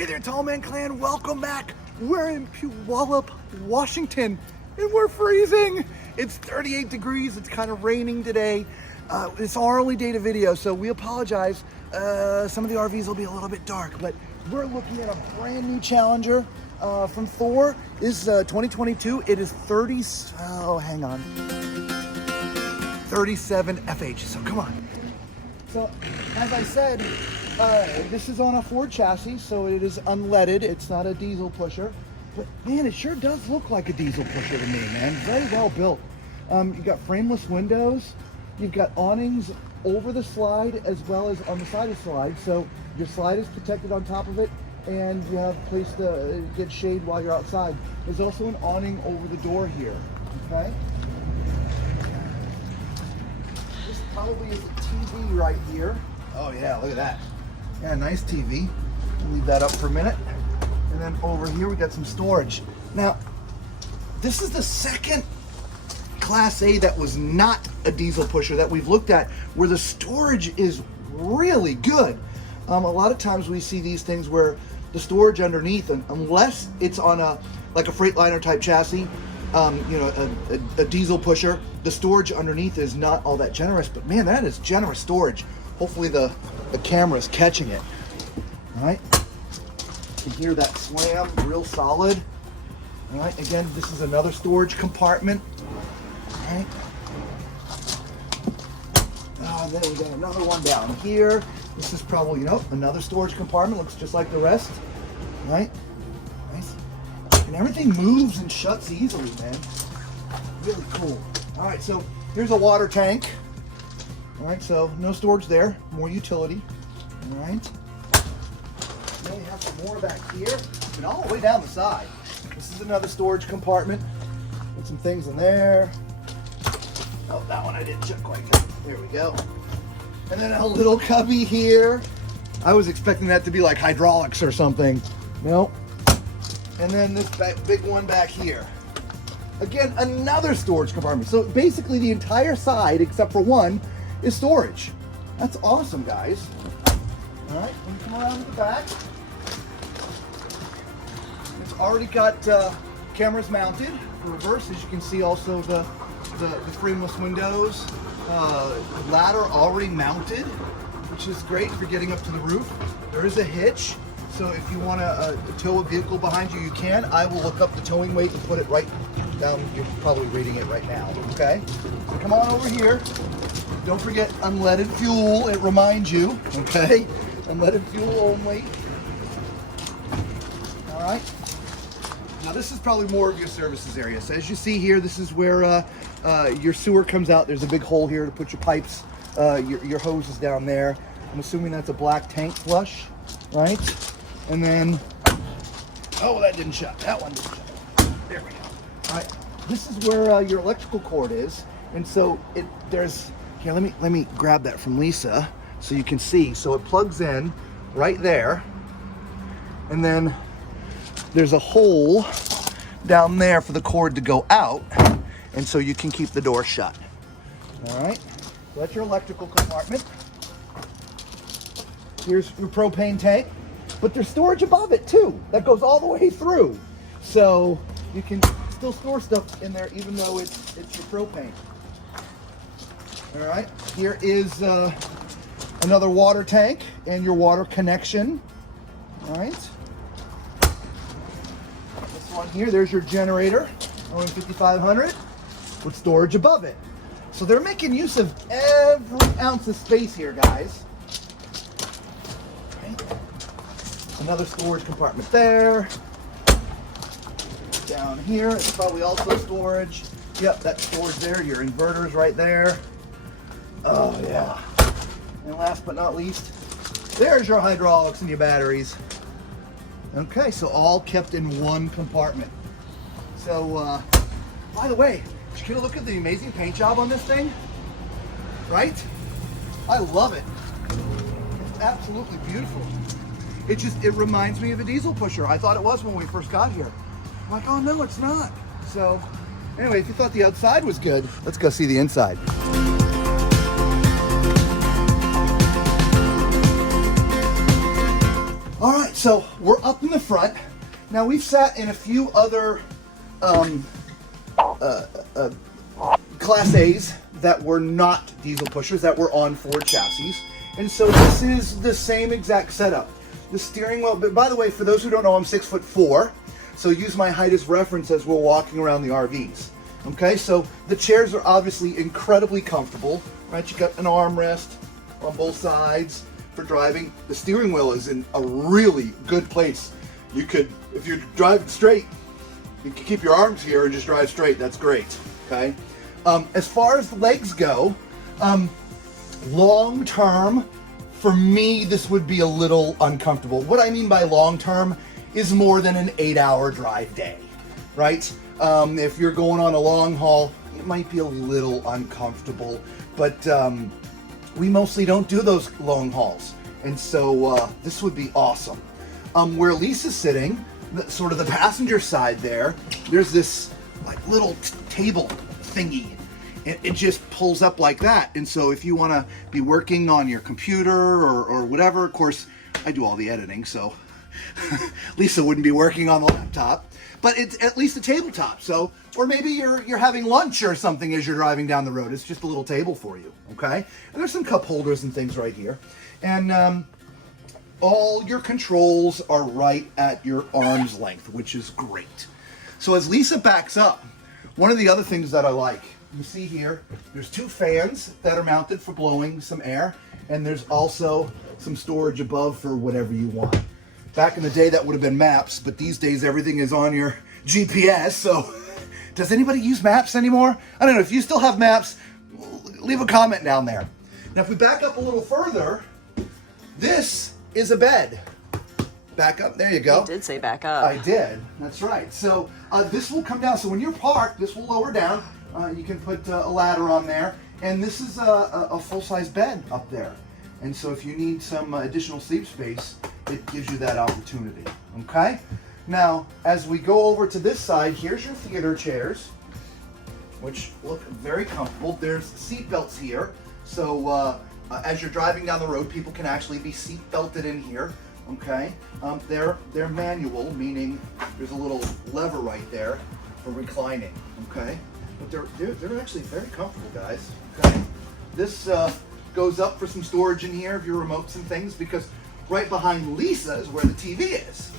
Hey there, Tall Man Clan, welcome back. We're in Puyallup, Washington, and we're freezing. It's 38 degrees, it's kind of raining today. It's our only day to video, so we apologize. Some of the RVs will be a little bit dark, but we're looking at a brand new Challenger from Thor. This is 2022, it is 37 FH, so come on. So, as I said, this is on a Ford chassis, so it is unleaded. It's not a diesel pusher. But man, it sure does look like a diesel pusher to me, man. Very well built. You've got frameless windows. You've got awnings over the slide as well as on the side of the slide. So your slide is protected on top of it, and you have a place to get shade while you're outside. There's also an awning over the door here, okay? This probably is a TV right here. Oh yeah, look at that. Yeah, nice TV. Leave that up for a minute. And then over here we got some storage. Now, this is the second Class A that was not a diesel pusher that we've looked at where the storage is really good. A lot of times we see these things where the storage underneath, unless it's on a Freightliner type chassis, a diesel pusher, the storage underneath is not all that generous. But man, that is generous storage. Hopefully the camera's catching it. All right, you can hear that slam, real solid. All right, again, this is another storage compartment. All right. Then we got another one down here. This is probably, another storage compartment. Looks just like the rest. All right, nice. And everything moves and shuts easily, man. Really cool. All right, so here's a water tank. All right, so no storage there, more utility. All right. Then we have some more back here, and all the way down the side. This is another storage compartment. Put some things in there. Oh, that one I didn't check quite good. There we go. And then a little cubby here. I was expecting that to be like hydraulics or something. Nope. And then this big one back here. Again, another storage compartment. So basically the entire side, except for one, is storage. That's awesome, guys. All right, let me come around to the back. It's already got cameras mounted for reverse. As you can see, also the frameless windows. Ladder already mounted, which is great for getting up to the roof. There is a hitch, so if you want to tow a vehicle behind you, you can. I will look up the towing weight and put it right down. You're probably reading it right now, okay? So come on over here. Don't forget unleaded fuel, it reminds you, okay? Unleaded fuel only. All right. Now this is probably more of your services area. So as you see here, this is where your sewer comes out. There's a big hole here to put your pipes, your hose is down there. I'm assuming that's a black tank flush, right? And then, oh, that didn't shut. That one didn't shut. There we go. All right. This is where your electrical cord is. And so there's, here, let me grab that from Lisa so you can see. So it plugs in right there, and then there's a hole down there for the cord to go out, and so you can keep the door shut. All right, so that's your electrical compartment. Here's your propane tank, but there's storage above it too. That goes all the way through, so you can still store stuff in there even though it's your propane. All right, here is another water tank and your water connection. All right. This one here, there's your generator, OM 5500, with storage above it. So they're making use of every ounce of space here, guys. Okay. Another storage compartment there. Down here, it's probably also storage. Yep, that's storage there, your inverter's right there. Oh yeah. And last but not least, there's your hydraulics and your batteries. Okay, so all kept in one compartment. So, by the way, did you get a look at the amazing paint job on this thing? Right? I love it. It's absolutely beautiful. It reminds me of a diesel pusher. I thought it was when we first got here. I'm like, oh no, it's not. So, anyway, if you thought the outside was good, let's go see the inside. All right, so we're up in the front. Now we've sat in a few other Class A's that were not diesel pushers, that were on Ford chassis. And so this is the same exact setup. The steering wheel, but by the way, for those who don't know, I'm 6'4", so use my height as reference as we're walking around the RVs. Okay, so the chairs are obviously incredibly comfortable, right? You got an armrest on both sides for driving. The steering wheel is in a really good place. You could, if you're driving straight, you can keep your arms here and just drive straight. That's great, okay? As far as the legs go, long term, for me, this would be a little uncomfortable. What I mean by long term is more than an 8-hour drive day, right? If you're going on a long haul, it might be a little uncomfortable, but we mostly don't do those long hauls. And so this would be awesome. Where Lisa's sitting, sort of the passenger side there's this like little table thingy. It just pulls up like that. And so if you want to be working on your computer or whatever, of course, I do all the editing, so Lisa wouldn't be working on the laptop. But it's at least a tabletop. So, or maybe you're having lunch or something as you're driving down the road. It's just a little table for you, okay? And there's some cup holders and things right here. And all your controls are right at your arm's length, which is great. So as Lisa backs up, one of the other things that I like, you see here, there's 2 fans that are mounted for blowing some air, and there's also some storage above for whatever you want. Back in the day, that would have been maps, but these days everything is on your GPS, so does anybody use maps anymore? I don't know, if you still have maps, leave a comment down there. Now if we back up a little further, this is a bed. Back up, there you go. You did say back up. I did, that's right. So this will come down, so when you're parked, this will lower down. You can put a ladder on there, and this is a full-size bed up there. And so if you need some additional sleep space, it gives you that opportunity, okay? Now, as we go over to this side, here's your theater chairs, which look very comfortable. There's seat belts here, so as you're driving down the road, people can actually be seat belted in here, okay? They're manual, meaning there's a little lever right there for reclining, okay? But they're actually very comfortable, guys, okay? This goes up for some storage in here of your remotes and things, because right behind Lisa is where the TV is.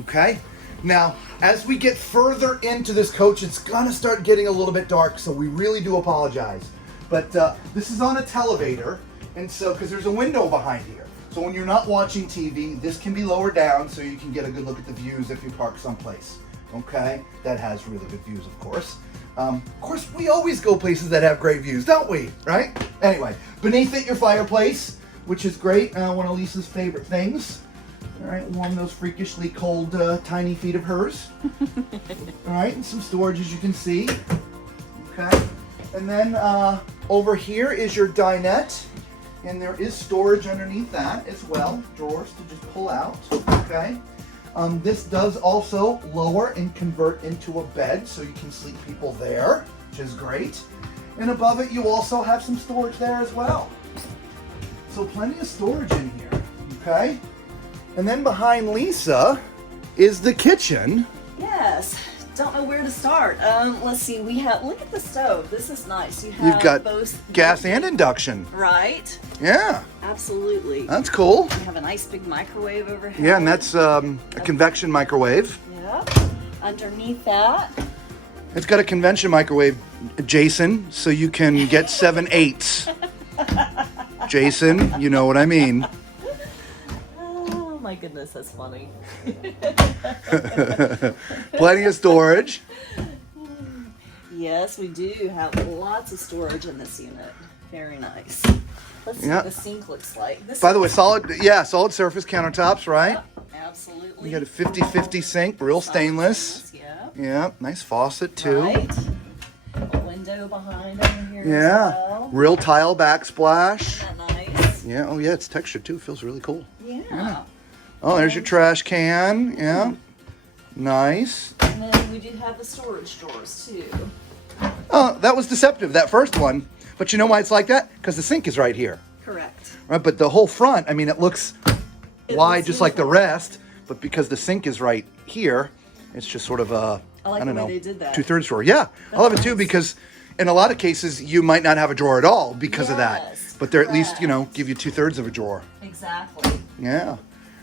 Okay? Now, as we get further into this coach, it's gonna start getting a little bit dark, so we really do apologize. But this is on a televator, and so, because there's a window behind here. So when you're not watching TV, this can be lowered down so you can get a good look at the views if you park someplace. Okay? That has really good views, of course. Of course, we always go places that have great views, don't we? Right? Anyway, beneath it, your fireplace, which is great. One of Lisa's favorite things. All right, warm those freakishly cold, tiny feet of hers. All right, and some storage, as you can see. Okay. And then over here is your dinette, and there is storage underneath that as well. Drawers to just pull out. Okay. This does also lower and convert into a bed, so you can sleep people there, which is great. And above it, you also have some storage there as well. So plenty of storage in here, okay? And then behind Lisa is the kitchen. Yes. Don't know where to start. Let's see. We have, look at the stove. This is nice. You've got both gas and induction. Right? Yeah. Absolutely. That's cool. We have a nice big microwave over here. Yeah, and that's a convection microwave. Yep. Underneath that. It's got a convention microwave, Jason, so you can get 7/8. Jason, you know what I mean. Oh my goodness, that's funny. Plenty of storage. Yes, we do have lots of storage in this unit. Very nice. Let's see what the sink looks like. By the way, solid surface countertops, right? Yep, absolutely. You got a 50/50 sink, real stainless. Yeah. Yeah, nice faucet too. Right. A window behind over here as well. Real tile backsplash. Isn't that nice? Yeah, oh yeah, it's textured too. Feels really cool. Yeah. Oh, there's your trash can. Yeah. Nice. And then we do have the storage drawers too. Oh, that was deceptive, that first one. But you know why it's like that? Because the sink is right here. Correct. Right, but the whole front, I mean, it looks wide just like the rest, but because the sink is right here, it's just sort of a, I don't know, they did that. 2/3 drawer. Yeah, I love it too, because in a lot of cases you might not have a drawer at all because of that. But they're at least, you know, give you 2/3 of a drawer. Exactly. Yeah.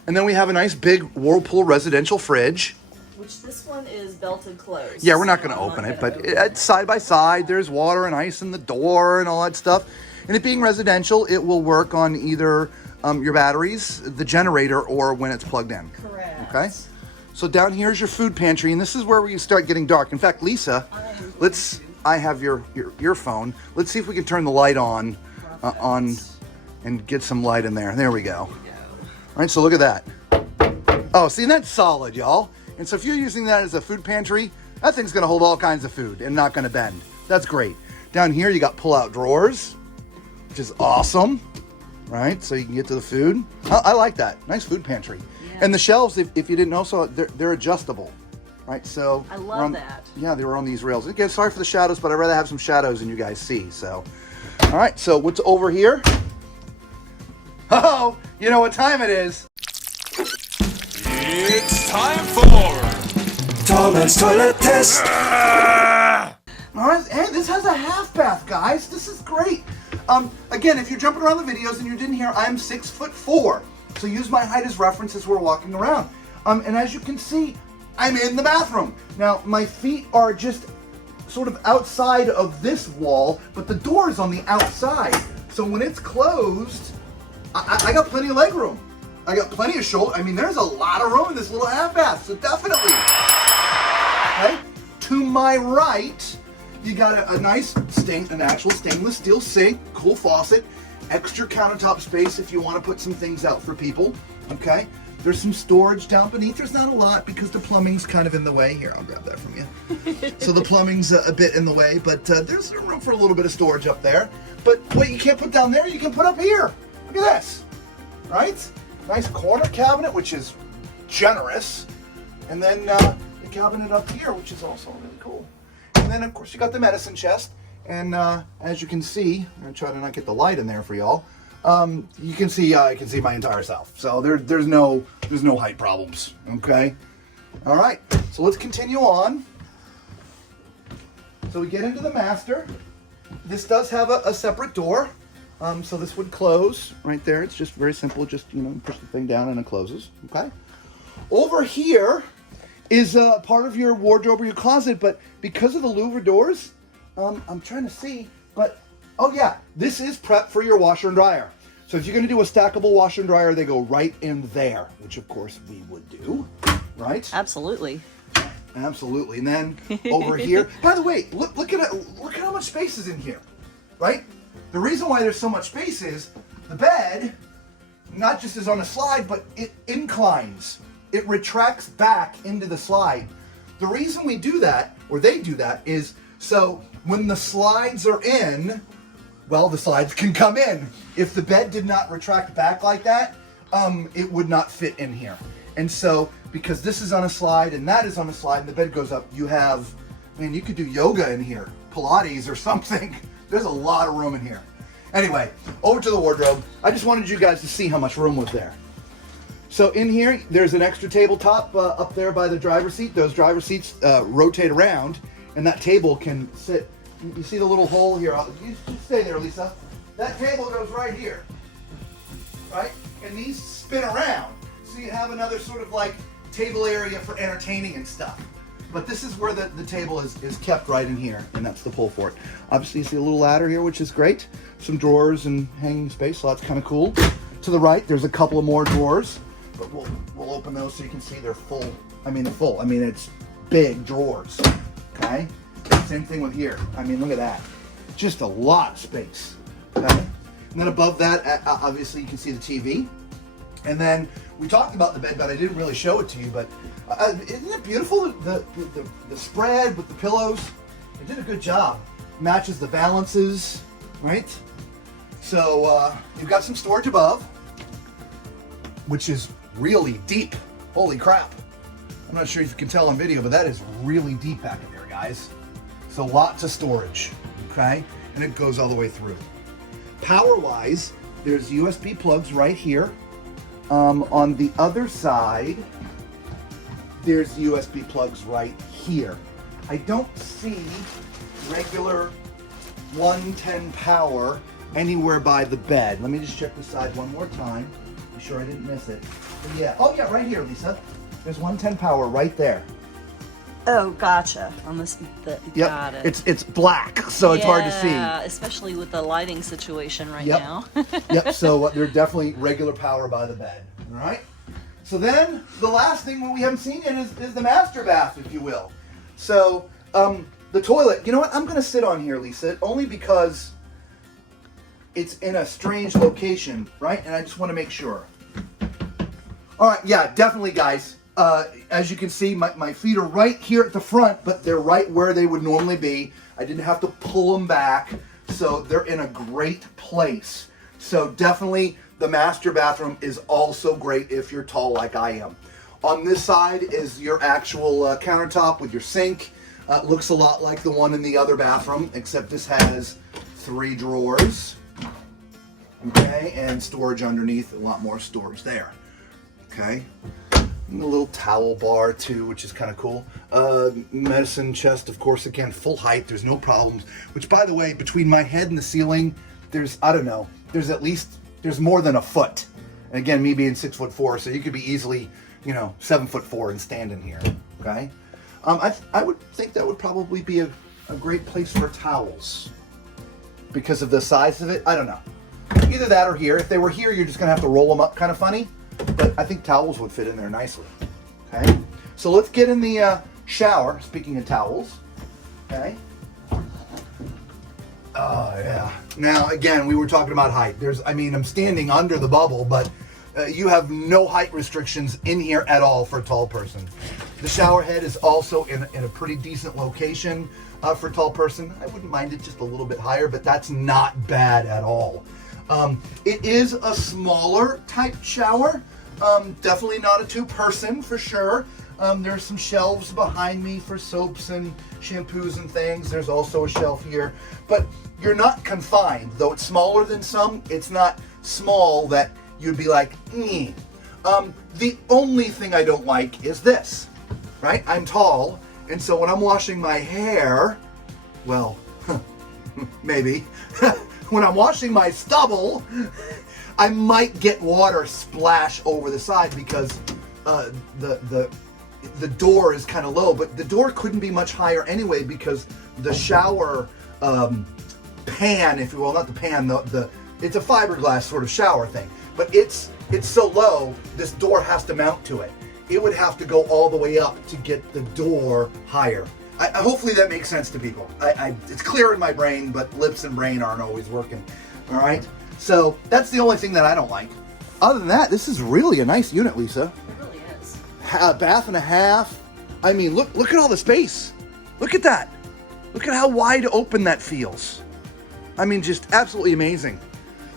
And then we have a nice big Whirlpool residential fridge. Which this one is belted closed. Yeah, we're not going to open it, but it's side by side. There's water and ice in the door and all that stuff. And it being residential, it will work on either your batteries, the generator, or when it's plugged in. Correct. Okay. So down here is your food pantry, and this is where we start getting dark. In fact, Lisa, I have your phone. Let's see if we can turn the light on, and get some light in there. There we go. All right, so look at that. Oh, see, that's solid, y'all. And so if you're using that as a food pantry, that thing's gonna hold all kinds of food and not gonna bend. That's great. Down here, you got pull-out drawers, which is awesome, right? So you can get to the food. I like that. Nice food pantry. Yeah. And the shelves, if you didn't know, so they're adjustable, right? So I love that. Yeah, they were on these rails. Again, sorry for the shadows, but I'd rather have some shadows than you guys see. So, all right. So what's over here? Oh, you know what time it is? It's time for Tallman's Toilet Test. All right, hey, this has a half bath, guys. This is great. Again, if you're jumping around the videos and you didn't hear, I'm 6'4", so use my height as reference as we're walking around. And as you can see, I'm in the bathroom. Now, my feet are just sort of outside of this wall, but the door is on the outside. So when it's closed, I got plenty of leg room. I got plenty of shoulder. I mean, there's a lot of room in this little half bath, so definitely. Okay, to my right, you got a nice an actual stainless steel sink, cool faucet, extra countertop space if you want to put some things out for people. Okay, there's some storage down beneath. There's not a lot because the plumbing's kind of in the way. Here, I'll grab that from you. So the plumbing's a bit in the way, but there's room for a little bit of storage up there. But what you can't put down there, you can put up here. Look at this, right? Nice corner cabinet, which is generous. And then the cabinet up here, which is also really cool. And then, of course, you got the medicine chest. And as you can see, I'm going to try to not get the light in there for y'all. You can see, I can see my entire self. So there's no height problems, okay? All right, so let's continue on. So we get into the master. This does have a separate door. So this would close right there. It's just very simple. Just, you know, push the thing down and it closes, okay? Over here is part of your wardrobe or your closet, but because of the louver doors, I'm trying to see, but, oh yeah, this is prep for your washer and dryer. So if you're gonna do a stackable washer and dryer, they go right in there, which of course we would do, right? Absolutely. Absolutely. And then over here, by the way, look at how much space is in here, right? The reason why there's so much space is the bed not just is on a slide, but it inclines. It retracts back into the slide. The reason we do that, or they do that, is so when the slides are in, well, the slides can come in. If the bed did not retract back like that, it would not fit in here. And so, because this is on a slide and that is on a slide and the bed goes up, you have, man, you could do yoga in here, Pilates or something. There's a lot of room in here. Anyway, over to the wardrobe. I just wanted you guys to see how much room was there. So in here, there's an extra tabletop up there by the driver's seat. Those driver's seats rotate around, and that table can sit. You see the little hole here? You stay there, Lisa. That table goes right here, right? And these spin around, so you have another sort of like table area for entertaining and stuff. But this is where the table is kept right in here, and that's the pull for it. Obviously, you see a little ladder here, which is great. Some drawers and hanging space, so that's kind of cool. To the right, there's a couple of more drawers, but we'll open those so you can see they're full. I mean, it's big drawers, okay? Same thing with here. I mean, look at that. Just a lot of space, okay? And then above that, obviously, you can see the TV. And then we talked about the bed, but I didn't really show it to you, but isn't it beautiful? The spread with the pillows, they did a good job. Matches the balances, right? So you've got some storage above, which is really deep. Holy crap. I'm not sure if you can tell on video, but that is really deep back in there, guys. So lots of storage, okay? And it goes all the way through. Power-wise, there's USB plugs right here. On the other side, there's USB plugs right here. I don't see regular 110 power anywhere by the bed. Let me just check the side one more time. Be sure I didn't miss it. But yeah, oh yeah, right here, Lisa. There's 110 power right there. Oh, gotcha. On this, Yep. got it. It's black, so it's hard to see. Yeah, especially with the lighting situation right Yep. now. Yep, so they're definitely regular power by the bed. All right? So then, the last thing we haven't seen yet is the master bath, if you will. So, the toilet, you know what? I'm going to sit on here, Lisa, only because it's in a strange location, right? And I just want to make sure. All right, yeah, definitely, guys. As you can see, my feet are right here at the front, but they're right where they would normally be. I didn't have to pull them back, so they're in a great place. So definitely the master bathroom is also great if you're tall like I am. On this side is your actual countertop with your sink. Looks a lot like the one in the other bathroom, except this has 3 drawers. Okay, and storage underneath, a lot more storage there. Okay. And a little towel bar too, which is kind of cool. Medicine chest, of course, again, full height. There's no problems. Which, by the way, between my head and the ceiling, there's, I don't know, there's more than a foot. And again, me being 6'4", so you could be easily, 7'4" and standing here. Okay. I would think that would probably be a great place for towels because of the size of it. I don't know. Either that or here. If they were here, you're just gonna have to roll them up kind of funny. But I think towels would fit in there nicely. Okay, so let's get in the shower. Speaking of towels, okay. Oh yeah. Now again, we were talking about height. I'm standing under the bubble, but you have no height restrictions in here at all for a tall person. The shower head is also in a pretty decent location for a tall person. I wouldn't mind it just a little bit higher, but that's not bad at all. It is a smaller type shower, definitely not a 2-person for sure. There's some shelves behind me for soaps and shampoos and things. There's also a shelf here, but you're not confined. Though it's smaller than some, it's not small that you'd be like, the only thing I don't like is this, right? I'm tall, and so when I'm washing my hair, well, maybe, when I'm washing my stubble, I might get water splash over the side because the door is kind of low, but the door couldn't be much higher anyway because the shower pan, if you will, not the pan, it's a fiberglass sort of shower thing, but it's so low, this door has to mount to it. It would have to go all the way up to get the door higher. Hopefully that makes sense to people. It's clear in my brain, but lips and brain aren't always working. All right, so that's the only thing that I don't like. Other than that, this is really a nice unit, Lisa. It really is. A bath and a half. I mean, look at all the space. Look at that. Look at how wide open that feels. I mean, just absolutely amazing.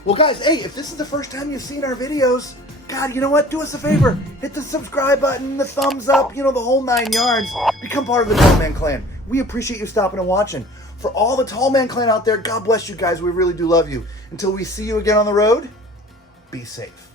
Well, guys, hey, if this is the first time you've seen our videos, God, you know what? Do us a favor. Hit the subscribe button, the thumbs up, the whole 9 yards. Become part of the Tall Man Clan. We appreciate you stopping and watching. For all the Tall Man Clan out there, God bless you guys. We really do love you. Until we see you again on the road, be safe.